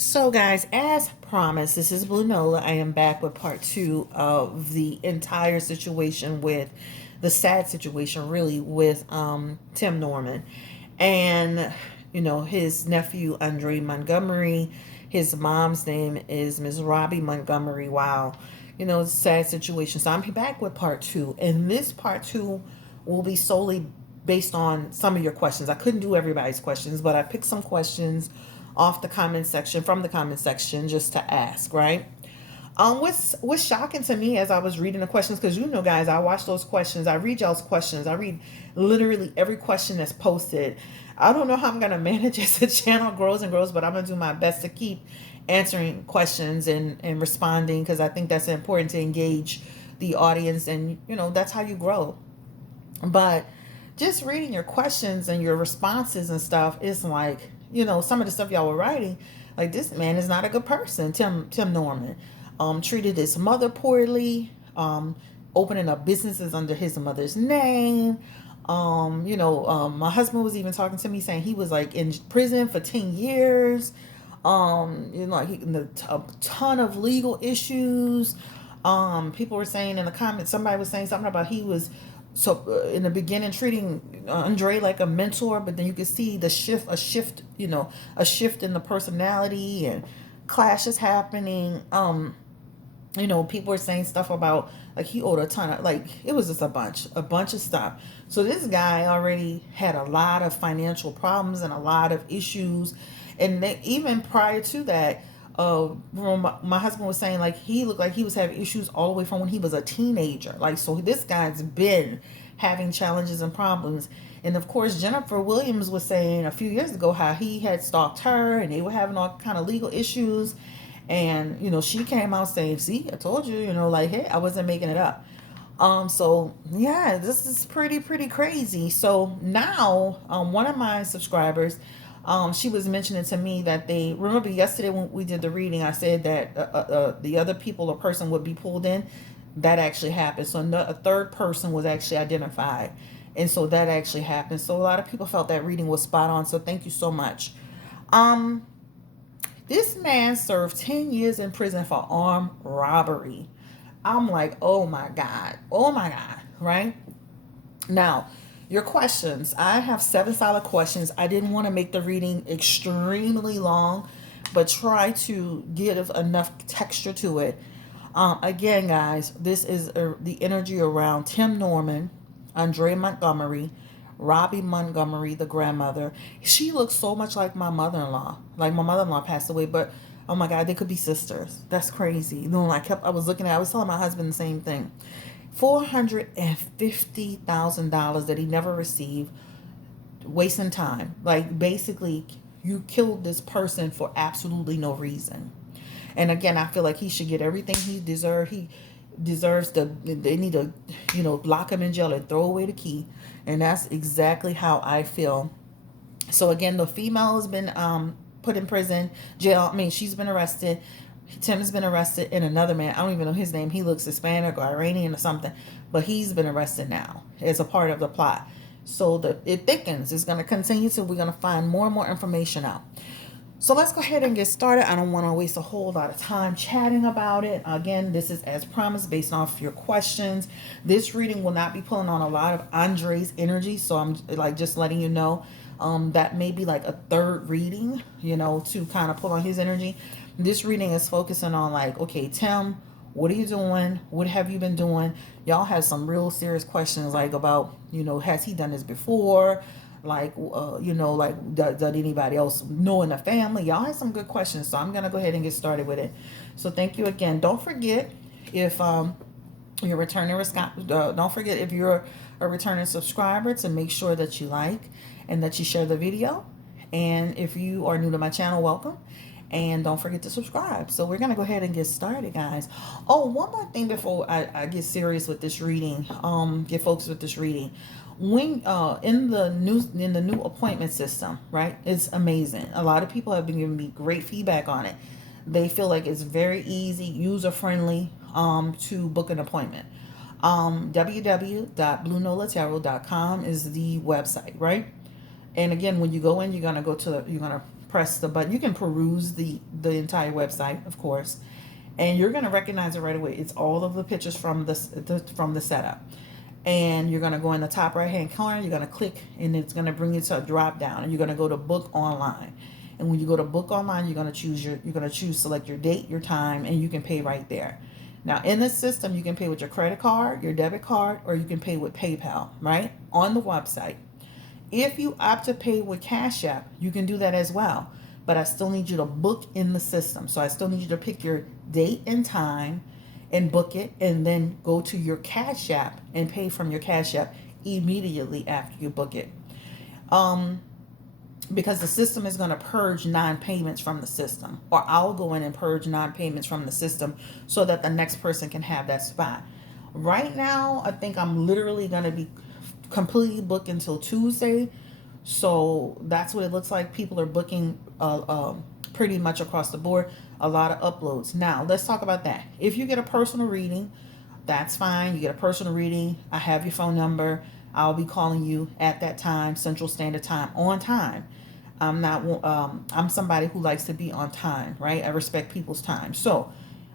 So, guys, as promised, this is Blue Nola. I am back with part two of the entire situation with the sad situation, really, with Tim Norman and his nephew Andre Montgomery. His mom's name is Miss Robbie Montgomery. Wow, it's a sad situation. So I'm back with part two, and this part two will be solely based on some of your questions. I couldn't do everybody's questions, but I picked some questions off the comment section from the comment section just to ask, right? What's shocking to me as I was reading the questions, because guys, I watch those questions, I read y'all's questions, I read literally every question that's posted. I don't know how I'm gonna manage as the channel grows and grows, but I'm gonna do my best to keep answering questions and responding, because I think that's important to engage the audience, and that's how you grow. But just reading your questions and your responses and stuff is like, some of the stuff y'all were writing, like, this man is not a good person. Tim Norman treated his mother poorly, opening up businesses under his mother's name. My husband was even talking to me saying he was like in prison for 10 years. A ton of legal issues. People were saying in the comments, somebody was saying something about he was in the beginning treating Andre like a mentor, but then you could see a shift in the personality and clashes happening. People were saying stuff about like he owed a ton of, like, it was just a bunch of stuff. So this guy already had a lot of financial problems and a lot of issues, and even prior to that, my husband was saying like he looked like he was having issues all the way from when he was a teenager. Like, so this guy's been having challenges and problems. And of course, Jennifer Williams was saying a few years ago how he had stalked her and they were having all kind of legal issues. And she came out saying, "See, I told you, like, hey, I wasn't making it up." So yeah, this is pretty crazy. So now, one of my subscribers, she was mentioning to me that they remember yesterday when we did the reading, I said that the other people or person would be pulled in. That actually happened. So a third person was actually identified, and so that actually happened. So a lot of people felt that reading was spot on. So thank you so much. Um, this man served 10 years in prison for armed robbery. I'm like, oh my God. Oh my God. Right? Now, your questions. I have 7 solid questions. I didn't want to make the reading extremely long, but try to give enough texture to it. Again, guys, this is the energy around Tim Norman, Andre Montgomery, Robbie Montgomery, the grandmother. She looks so much like my mother-in-law. Like, my mother-in-law passed away, but oh my God, they could be sisters. That's crazy. I was looking at, I was telling my husband the same thing. $450,000 that he never received, wasting time. Like, basically, you killed this person for absolutely no reason. And again, I feel like he should get everything he deserves. He deserves they need to, lock him in jail and throw away the key. And that's exactly how I feel. So again, the female has been put in prison, jail. I mean, she's been arrested. Tim's been arrested, and another man, I don't even know his name. He looks Hispanic or Iranian or something, but he's been arrested now as a part of the plot. So it thickens. It's going to continue, so we're going to find more and more information out. So let's go ahead and get started. I don't want to waste a whole lot of time chatting about it. Again, this is as promised based off your questions. This reading will not be pulling on a lot of Andre's energy, so I'm like just letting you know that may be like a third reading, to kind of pull on his energy. This reading is focusing on like, okay, Tim, what are you doing? What have you been doing? Y'all have some real serious questions like about, has he done this before? Like, like, does anybody else know in the family? Y'all have some good questions, so I'm gonna go ahead and get started with it. So thank you again. Don't forget, if you're returning, don't forget if you're a returning subscriber, to make sure that you like and that you share the video. And if you are new to my channel, welcome. And don't forget to subscribe. So we're gonna go ahead and get started, guys. Oh, one more thing before I get serious with this reading. Get focused with this reading. When in the new appointment system, right? It's amazing. A lot of people have been giving me great feedback on it. They feel like it's very easy, user friendly, to book an appointment. www.bluenolatarot.com is the website, right? And again, when you go in, you're gonna press the button. You can peruse the entire website, of course, and you're going to recognize it right away. It's all of the pictures from from the setup. And you're going to go in the top right hand corner, you're going to click, and it's going to bring you to a drop down, and you're going to go to book online. And when you go to book online, you're going to choose select your date, your time, and you can pay right there. Now in the system, you can pay with your credit card, your debit card, or you can pay with PayPal, right? On the website. If you opt to pay with Cash App, you can do that as well. But I still need you to book in the system. So I still need you to pick your date and time and book it, and then go to your Cash App and pay from your Cash App immediately after you book it. Because the system is going to purge non-payments from the system, or I'll go in and purge non-payments from the system so that the next person can have that spot. Right now, I think I'm literally going to be completely booked until Tuesday. So that's what it looks like. People are booking pretty much across the board. A lot of uploads. Now, let's talk about that. If you get a personal reading, that's fine. You get a personal reading. I have your phone number. I'll be calling you at that time, Central Standard Time, on time. I'm somebody who likes to be on time, right? I respect people's time. So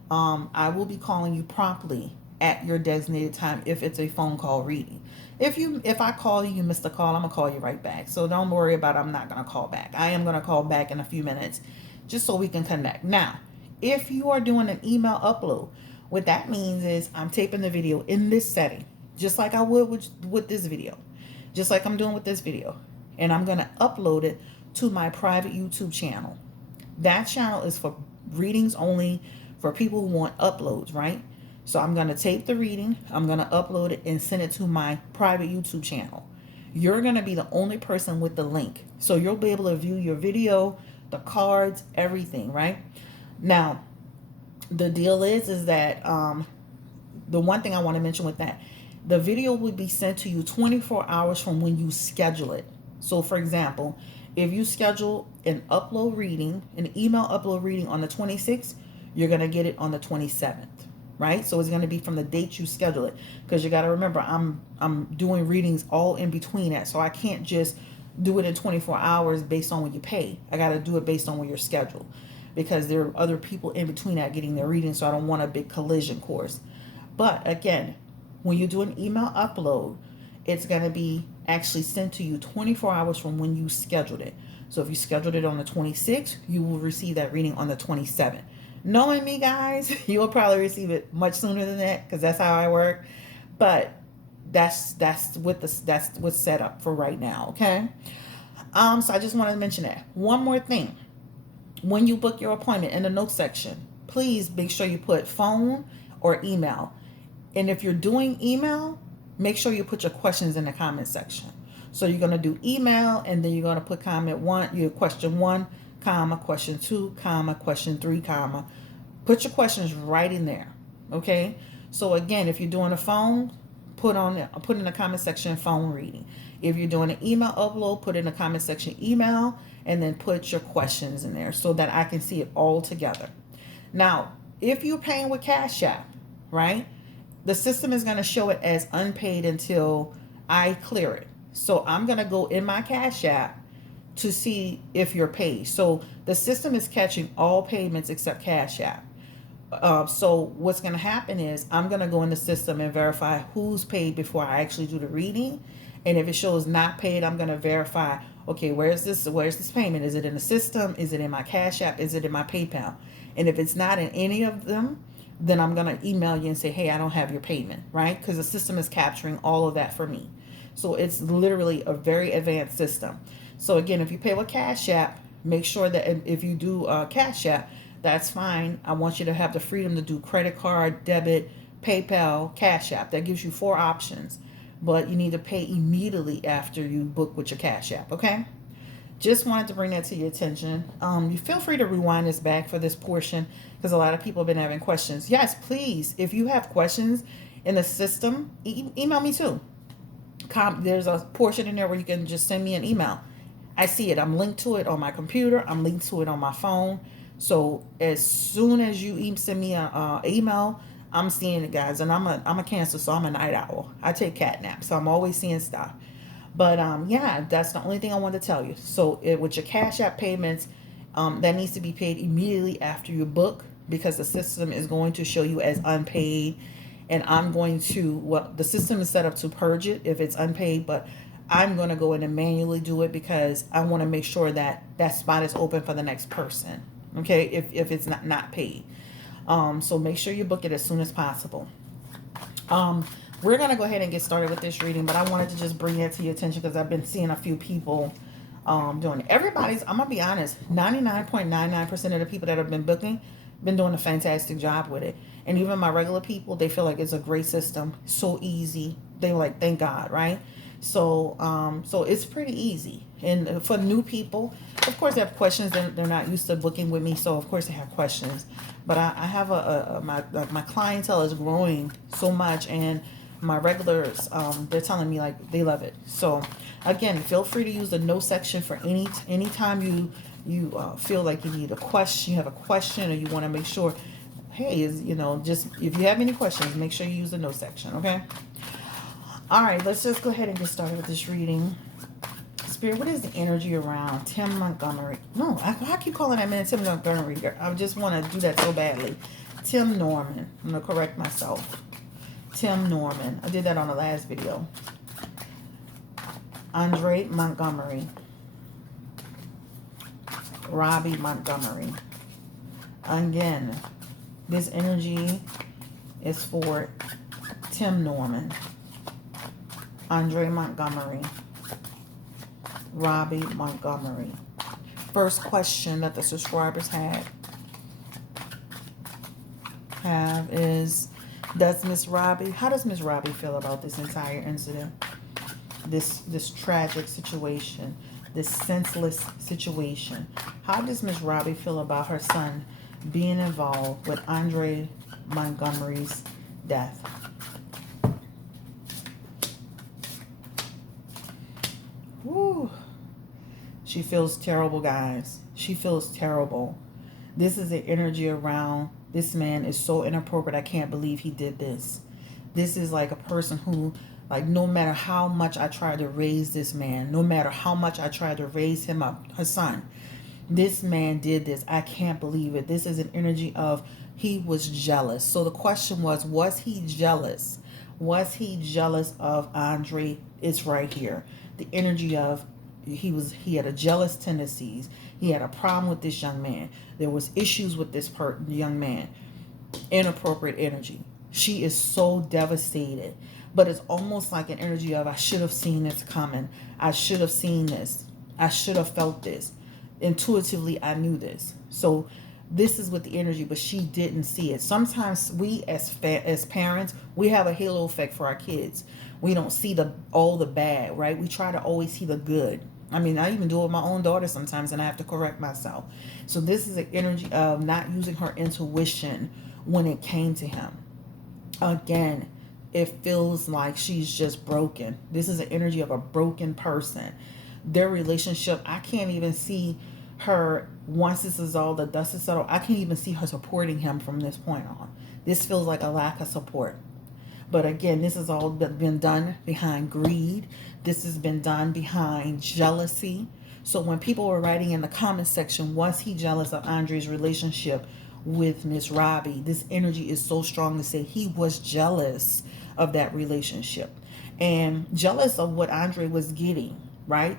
I will be calling you promptly at your designated time if it's a phone call reading. If I call you, you missed a call, I'm gonna call you right back. So don't worry about I'm not gonna call back. I am gonna call back in a few minutes just so we can connect. Now, if you are doing an email upload, what that means is I'm taping the video in this setting, just like I would with this video, just like I'm doing with this video, and I'm gonna upload it to my private YouTube channel. That channel is for readings only, for people who want uploads, right? So I'm going to tape the reading, I'm going to upload it and send it to my private YouTube channel. You're going to be the only person with the link. So you'll be able to view your video, the cards, everything, right? Now, the deal is that the one thing I want to mention with that, the video will be sent to you 24 hours from when you schedule it. So for example, if you schedule an upload reading, an email upload reading on the 26th, you're going to get it on the 27th. Right? So it's going to be from the date you schedule it, because you got to remember I'm doing readings all in between that. So I can't just do it in 24 hours based on when you pay. I got to do it based on when you're scheduled, because there are other people in between that getting their reading. So I don't want a big collision course. But again, when you do an email upload, it's going to be actually sent to you 24 hours from when you scheduled it. So if you scheduled it on the 26th, you will receive that reading on the 27th. Knowing me, guys, you'll probably receive it much sooner than that, because that's how I work. But that's what's set up for right now. Okay. So I just wanted to mention that. One more thing: when you book your appointment, in the notes section, please make sure you put phone or email. And if you're doing email, make sure you put your questions in the comment section. So you're going to do email, and then you're going to put comment one, your question 1, comma, question 2, comma, question 3, comma. Put your questions right in there. Okay. So again, if you're doing a phone, put in the comment section phone reading. If you're doing an email upload, put in the comment section email, and then put your questions in there so that I can see it all together. Now, if you're paying with Cash App, right, the system is going to show it as unpaid until I clear it. So I'm going to go in my Cash App to see if you're paid. So the system is catching all payments except Cash App. So what's going to happen is I'm going to go in the system and verify who's paid before I actually do the reading. And if it shows not paid, I'm going to verify, okay, where's this payment? Is it in the system? Is it in my Cash App? Is it in my PayPal? And if it's not in any of them, then I'm going to email you and say, hey, I don't have your payment, right? Because the system is capturing all of that for me. So it's literally a very advanced system. So again, if you pay with Cash App, make sure that if you do Cash App, that's fine. I want you to have the freedom to do credit card, debit, PayPal, Cash App. That gives you 4 options. But you need to pay immediately after you book with your Cash App, okay? Just wanted to bring that to your attention. You feel free to rewind this back for this portion, because a lot of people have been having questions. Yes, please, if you have questions in the system, email me too. There's a portion in there where you can just send me an email. I see it. I'm linked to it on my computer. I'm linked to it on my phone. So as soon as you send me an email, I'm seeing it, guys. And I'm a Cancer, so I'm a night owl. I take cat naps, so I'm always seeing stuff. But yeah, that's the only thing I wanted to tell you. So with your Cash App payments, That needs to be paid immediately after you book, because the system is going to show you as unpaid. And I'm going to, well, the system is set up to purge it if it's unpaid, but I'm going to go in and manually do it because I want to make sure that that spot is open for the next person. Okay, if it's not paid. So make sure you book it as soon as possible. We're going to go ahead and get started with this reading, but I wanted to just bring that to your attention because I've been seeing a few people doing it. Everybody's, I'm going to be honest, 99.99% of the people that have been booking been doing a fantastic job with it. And even my regular people, they feel like it's a great system, so easy. They like, thank God, right? So it's pretty easy. And for new people, of course, they have questions. They're not used to booking with me, so of course they have questions. But I have my clientele is growing so much, and my regulars, they're telling me like they love it. So again, feel free to use the no section for any time you feel like you need a question, you have a question, or you want to make sure, hey, just if you have any questions, make sure you use the no section. Okay. All right, let's just go ahead and get started with this reading. Spirit, what is the energy around Tim Montgomery? No, I keep calling that man Tim Montgomery. I just want to do that so badly. Tim Norman. I'm going to correct myself. Tim Norman. I did that on the last video. Andre Montgomery. Robbie Montgomery. Again, this energy is for Tim Norman. Andre Montgomery. Robbie Montgomery. First question that the subscribers have is, does Miss Robbie, how does Miss Robbie feel about this entire incident? This tragic situation, this senseless situation. How does Miss Robbie feel about her son being involved with Andre Montgomery's death? Woo. She feels terrible, guys. She feels terrible. This is the energy around this man is so inappropriate. I can't believe he did this. This is like a person who, like, no matter how much I tried to raise this man, no matter how much I tried to raise him up, her son, this man did this. I can't believe it. This is an energy of he was jealous. So the question was he jealous? Was he jealous of Andre? It's right here. The energy of he had a jealous tendencies. He had a problem with this young man. There was issues with this young man. Inappropriate energy. She is so devastated. But it's almost like an energy of, I should have seen this coming. I should have seen this. I should have felt this. Intuitively, I knew this. So this is with the energy, but she didn't see it. Sometimes we as parents, we have a halo effect for our kids. We don't see all the bad, right? We try to always see the good. I mean, I even do it with my own daughter sometimes, and I have to correct myself. So this is an energy of not using her intuition when it came to him. Again, it feels like she's just broken. This is an energy of a broken person. Their relationship, I can't even see her, once this is all, the dust is settled, I can't even see her supporting him from this point on. This feels like a lack of support. But again, this has all been done behind greed. This has been done behind jealousy. So when people were writing in the comment section, was he jealous of Andre's relationship with Miss Robbie? This energy is so strong to say he was jealous of that relationship. And jealous of what Andre was getting, right?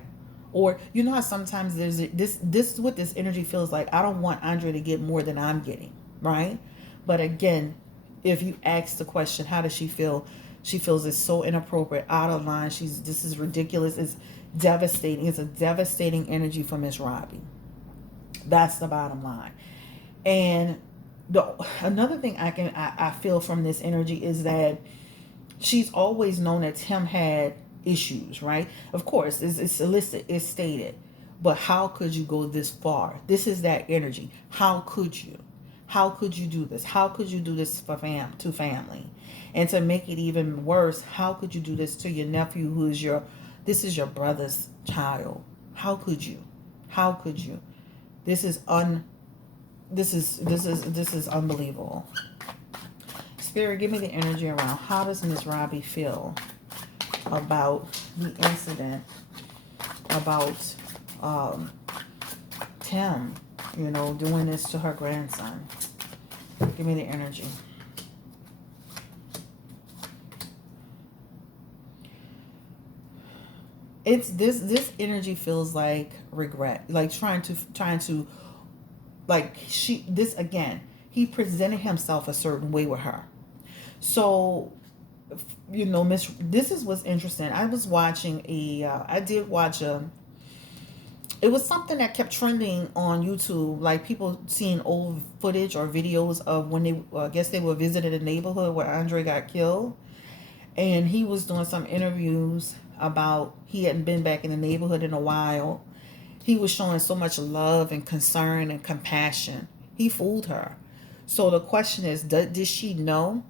Or you know how sometimes there's this is what this energy feels like. I don't want Andre to get more than I'm getting, right? But again, if you ask the question, how does she feel? She feels it's so inappropriate, out of line. This is ridiculous. It's devastating. It's a devastating energy for Miss Robbie. That's the bottom line. And another thing I feel from this energy is that she's always known that Tim had issues, right? Of course, it's illicit, it's stated. But how could you go this far? This is that energy. How could you? How could you do this? How could you do this to family? And to make it even worse, how could you do this to your nephew this is your brother's child? How could you? How could you? This is unbelievable. Spirit, give me the energy around how does Miss Robbie feel about the incident about Tim You know, doing this to her grandson. Give me the energy. It's this energy feels like regret, like trying to like this again. He presented himself a certain way with her. So, you know, Miss, this is what's interesting. I was watching I did watch it was something that kept trending on YouTube, like people seeing old footage or videos of when they, I guess they were visiting a neighborhood where Andre got killed. And he was doing some interviews about he hadn't been back in the neighborhood in a while. He was showing so much love and concern and compassion. He fooled her. So the question is, did she know?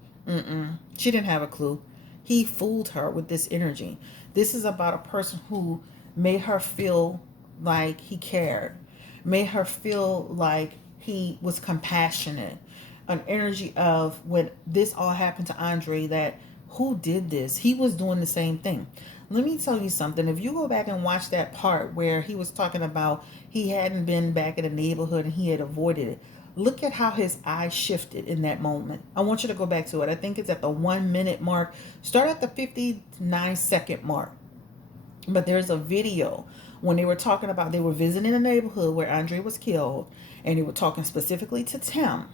She didn't have a clue. He fooled her with this energy. This is about a person who made her feel like he cared, made her feel like he was compassionate. An energy of when this all happened to Andre, that who did this? He was doing the same thing. Let me tell you something. If you go back and watch that part where he was talking about he hadn't been back in the neighborhood and he had avoided it, look at how his eyes shifted in that moment. I want you to go back to it. I think it's at the 1 minute mark. Start at the 59-second mark. But there's a video when they were talking about, they were visiting a neighborhood where Andre was killed, and they were talking specifically to Tim.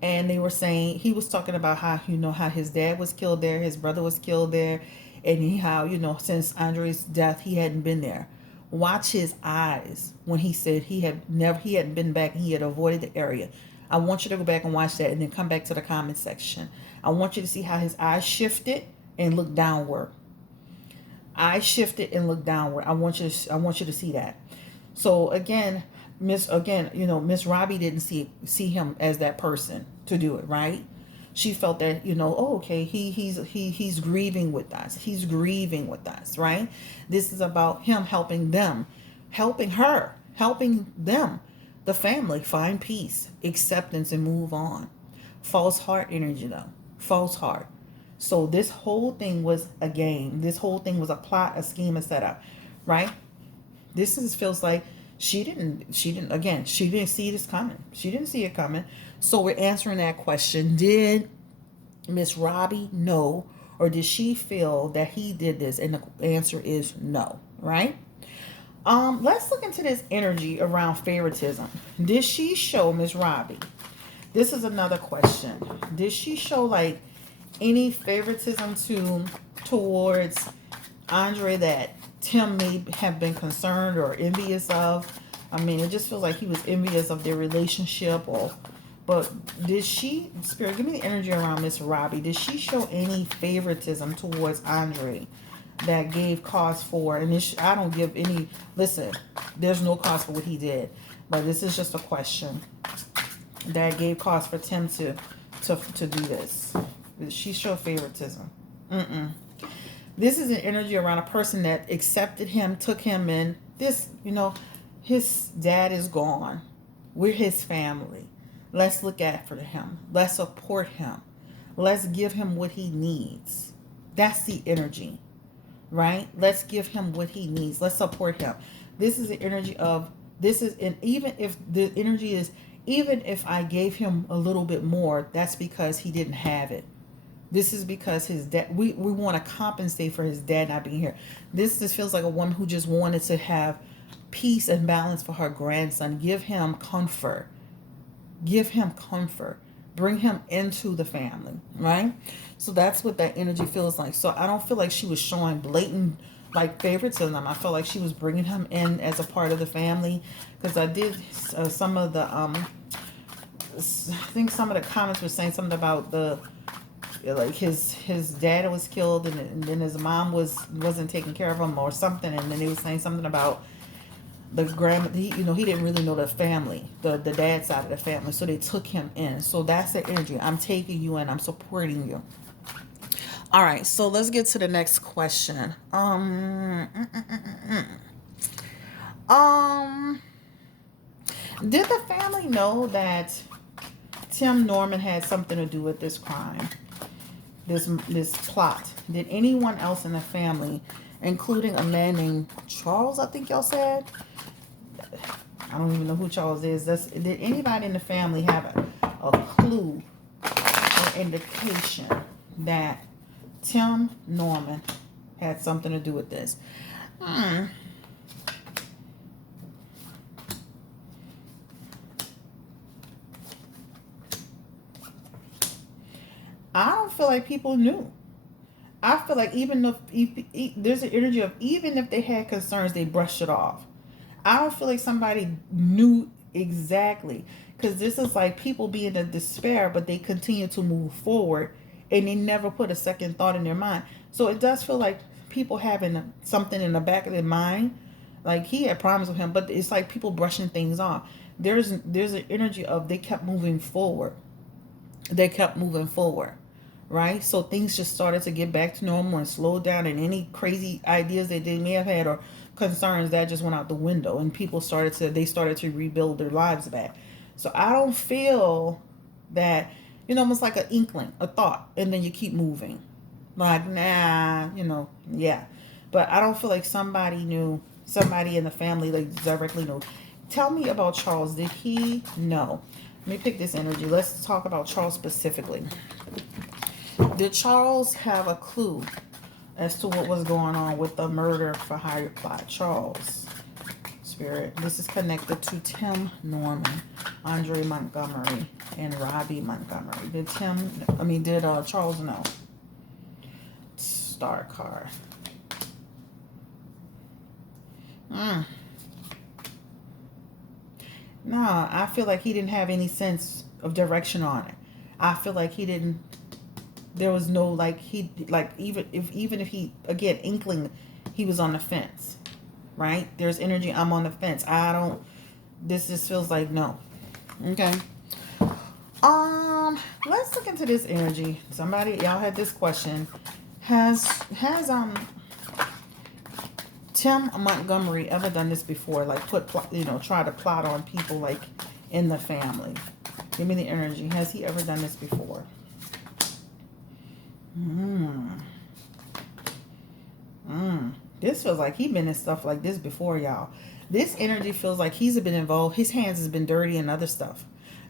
And they were saying, he was talking about how, you know, how his dad was killed there, his brother was killed there, and how, you know, since Andre's death, he hadn't been there. Watch his eyes when he said he hadn't been back and he had avoided the area. I want you to go back and watch that and then come back to the comment section. I want you to see how his eyes shifted and looked downward. Eyes shifted and looked downward. I want you to see that. So again, Miss Robbie didn't see him as that person to do it, right? She felt that, you know, oh, okay, he's grieving with us. He's grieving with us, right? This is about him helping them, helping her, helping them, the family, find peace, acceptance, and move on. False heart energy, though. False heart. So this whole thing was a game. This whole thing was a plot, a scheme, a setup, right? Feels like she didn't see this coming. She didn't see it coming. So we're answering that question. Did Miss Robbie know, or did she feel that he did this? And the answer is no, right? Let's look into this energy around favoritism. Did she show Miss Robbie? This is another question. Did she show like any favoritism towards Andre that Tim may have been concerned or envious of? I mean, it just feels like he was envious of their relationship. But did she, Spirit, give me the energy around Miss Robbie. Did she show any favoritism towards Andre that gave cause for, and I don't give any, listen, there's no cause for what he did. But this is just a question that gave cause for Tim to do this. She showed favoritism. This is an energy around a person that accepted him, took him in. This, you know, his dad is gone. We're his family. Let's look after him. Let's support him. Let's give him what he needs. That's the energy, right? Let's give him what he needs. Let's support him. This is the energy of, this is, and even if the energy is, even if I gave him a little bit more, that's because he didn't have it. This is because his dad, we want to compensate for his dad not being here. This just feels like a woman who just wanted to have peace and balance for her grandson. Give him comfort. Give him comfort. Bring him into the family, right? So that's what that energy feels like. So I don't feel like she was showing blatant like favoritism. I feel like she was bringing him in as a part of the family, because I did some of the I think some of the comments were saying something about the, like his dad was killed and then his mom wasn't taking care of him or something, and then they were saying something about the grandma. He didn't really know the family, the dad side of the family, so they took him in. So that's the energy. I'm taking you in. I'm supporting you. All right, so let's get to the next question. Did the family know that Tim Norman had something to do with this crime? This plot. Did anyone else in the family, including a man named Charles, I think y'all said? I don't even know who Charles is. Did anybody in the family have a clue or indication that Tim Norman had something to do with this? I don't feel like people knew. I feel like even if there's an energy of even if they had concerns, they brushed it off. I don't feel like somebody knew exactly, because this is like people being in despair, but they continue to move forward and they never put a second thought in their mind. So it does feel like people having something in the back of their mind, like he had problems with him, but it's like people brushing things off. There's an energy of they kept moving forward. They kept moving forward, right? So things just started to get back to normal and slow down, and any crazy ideas that they may have had or concerns that just went out the window, and people started to rebuild their lives back. So I don't feel that, almost like an inkling, a thought, and then you keep moving. Like, nah, yeah. But I don't feel like somebody knew, somebody in the family like directly knew. Tell me about Charles. Did he know? Let me pick this energy. Let's talk about Charles specifically. Did Charles have a clue as to what was going on with the murder for hire plot? Charles, Spirit. This is connected to Tim Norman, Andre Montgomery, and Robbie Montgomery. Did Charles know? Star card. No, I feel like he didn't have any sense of direction on it. I feel like he didn't. There was no even if he, again, inkling, he was on the fence, right? There's energy. I'm on the fence. This just feels like no. Okay. Let's look into this energy. Y'all had this question. Has Tim Montgomery ever done this before? Like try to plot on people like in the family. Give me the energy. Has he ever done this before? This feels like he's been in stuff like this before, y'all. This energy feels like he's been involved. His hands has been dirty and other stuff.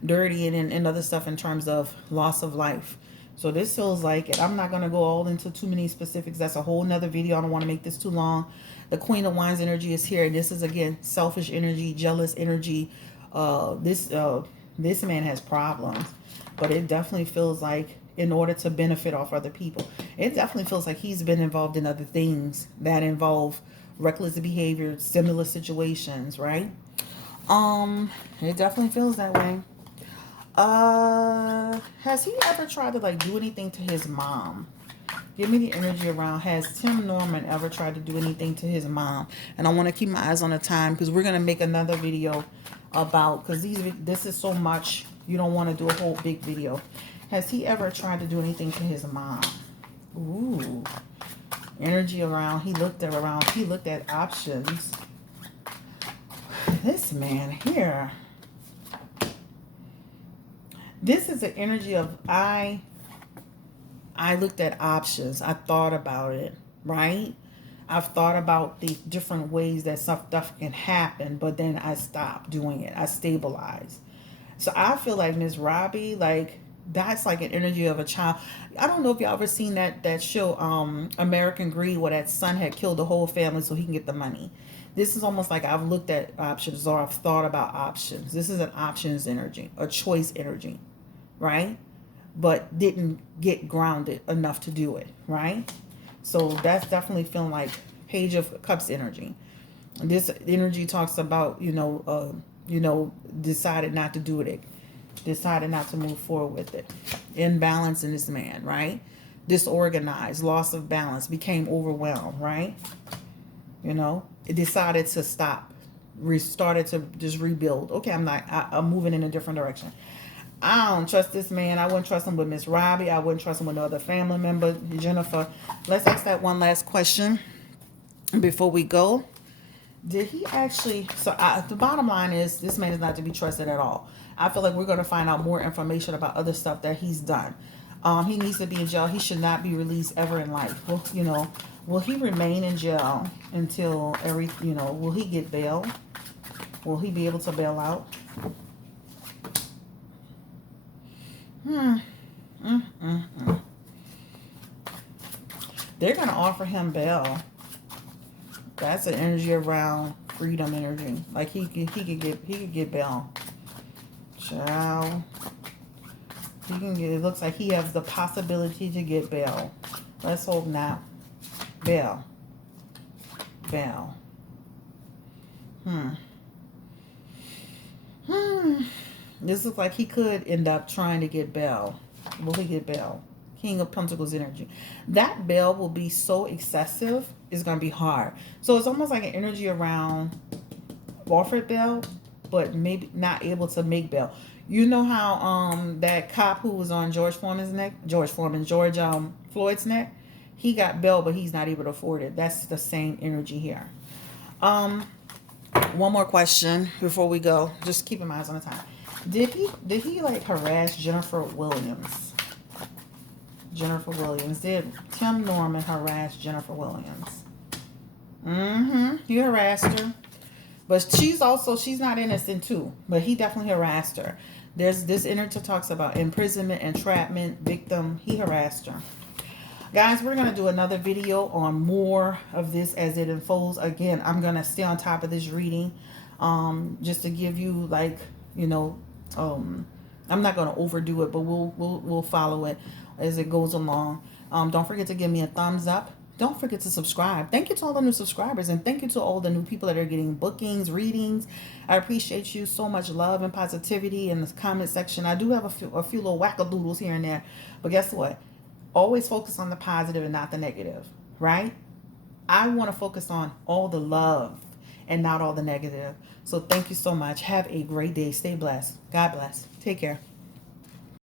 Dirty and other stuff in terms of loss of life. So this feels like it. I'm not going to go all into too many specifics. That's a whole nother video. I don't want to make this too long. The Queen of Wands energy is here. And this is, again, selfish energy, jealous energy. This man has problems. But it definitely feels like in order to benefit off other people. It definitely feels like he's been involved in other things that involve reckless behavior, similar situations, right? It definitely feels that way. Has he ever tried to do anything to his mom? Give me the energy around. Has Tim Norman ever tried to do anything to his mom? And I want to keep my eyes on the time because we're going to make another video about, because this is so much, you don't want to do a whole big video. Has he ever tried to do anything to his mom? Ooh. Energy around. He looked at options. This man here. This is the energy of I looked at options. I thought about it, right? I've thought about the different ways that stuff can happen, but then I stopped doing it. I stabilized. So I feel like Miss Robbie, that's like an energy of a child. I don't know if y'all ever seen that show, American Greed, where that son had killed the whole family so he can get the money. This is almost like I've looked at options, or I've thought about options. This is an options energy, a choice energy, right? But didn't get grounded enough to do it, right? So that's definitely feeling like Page of Cups energy. This energy talks about, decided not to do it. Decided not to move forward with it. Imbalance in this man, right? Disorganized, loss of balance, became overwhelmed, right? It decided to stop, restarted to just rebuild. Okay, I'm moving in a different direction. I don't trust this man. I wouldn't trust him with Miss Robbie. I wouldn't trust him with another family member, Jennifer. Let's ask that one last question before we go. Did he actually... So the bottom line is, this man is not to be trusted at all. I feel like we're going to find out more information about other stuff that he's done. He needs to be in jail. He should not be released ever in life. Well, will he remain in jail until will he get bail? Will he be able to bail out? They're going to offer him bail. That's an energy around freedom energy. Like he could get bail. Child. He can get, it looks like he has the possibility to get bail. Let's hope not. Bail. Bail. This looks like he could end up trying to get bail. Will he get bail? King of Pentacles energy. That bail will be so excessive, it's going to be hard. So it's almost like an energy around offered bail, but maybe not able to make bail. You know how that cop who was on George Floyd's neck, he got bail, but he's not able to afford it. That's the same energy here. One more question before we go. Just keep in mind on the time. Did he like harass Jennifer Williams? Jennifer Williams. Did Tim Norman harass Jennifer Williams? He harassed her. But she's not innocent too. But he definitely harassed her. There's this energy talks about imprisonment, entrapment, victim. He harassed her. Guys, we're going to do another video on more of this as it unfolds. Again, I'm going to stay on top of this reading. Just to give you, like, you know, I'm not going to overdo it, but we'll follow it as it goes along. Don't forget to give me a thumbs up. Don't forget to subscribe. Thank you to all the new subscribers, and thank you to all the new people that are getting bookings, readings. I appreciate you so much. Love and positivity in the comment section. I do have a few little wackadoodles here and there, but guess what? Always focus on the positive and not the negative, right? I want to focus on all the love and not all the negative. So thank you so much. Have a great day. Stay blessed. God bless. Take care.